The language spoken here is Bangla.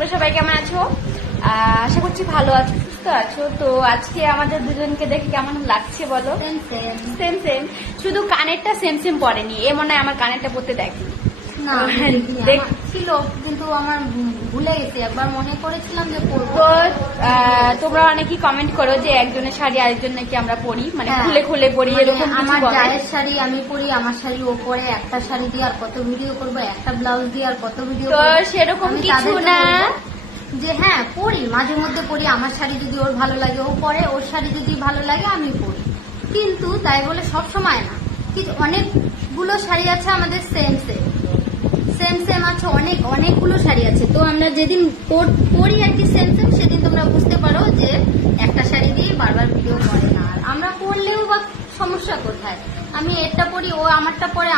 তোমরা সবাই কেমন আছো? আশা করছি ভালো আছো, সুস্থ আছো। তো আজকে আমাদের দুজনকে দেখে কেমন লাগছে বলো? সেম সেম, শুধু কানেরটা সেম সেম পড়েনি। এ মনে হয় আমার কানেরটা পড়তে দেখি না ছিল, কিন্তু আমার ভুলে গেছি। একবার মনে করেছিলাম যে পরবো। তো তোমরা অনেকেই কমেন্ট করো যে একজনের শাড়ি আরেকজন নাকি আমরা পরি, মানে খুলে খুলে পরি, এরকম আমার গায়ের শাড়ি আমি পরি, আমার শাড়ি ও পরে। একটা শাড়ি দিয়ে আর কত ভিডিও করবো, একটা ব্লাউজ দিয়ে আর কত ভিডিও তো করবো। সেরকম কিছু না, যে হ্যাঁ পরি, মাঝে মধ্যে পরি। আমার শাড়ি যদি ওর ভালো লাগে ও পরে, ওর শাড়ি যদি ভালো লাগে আমি পরি, কিন্তু তাই বলে সব সময় না। কিন্তু অনেকগুলো শাড়ি আছে আমাদের সেম সেম আছে, অনেকগুলো শাড়ি আছে। তো আমরা যেদিন পরি আর কি সেম সেদিন তোমরা বুঝতে পারো যে একটা শাড়ি দিয়ে বারবার ভিডিও করে না। আর আমরা পরলেও বা সমস্যা কোথায়? আমি এটা পরি, ও আমারটা পরে।